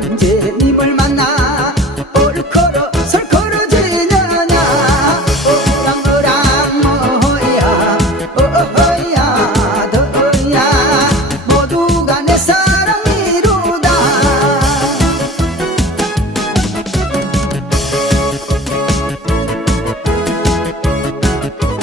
团结。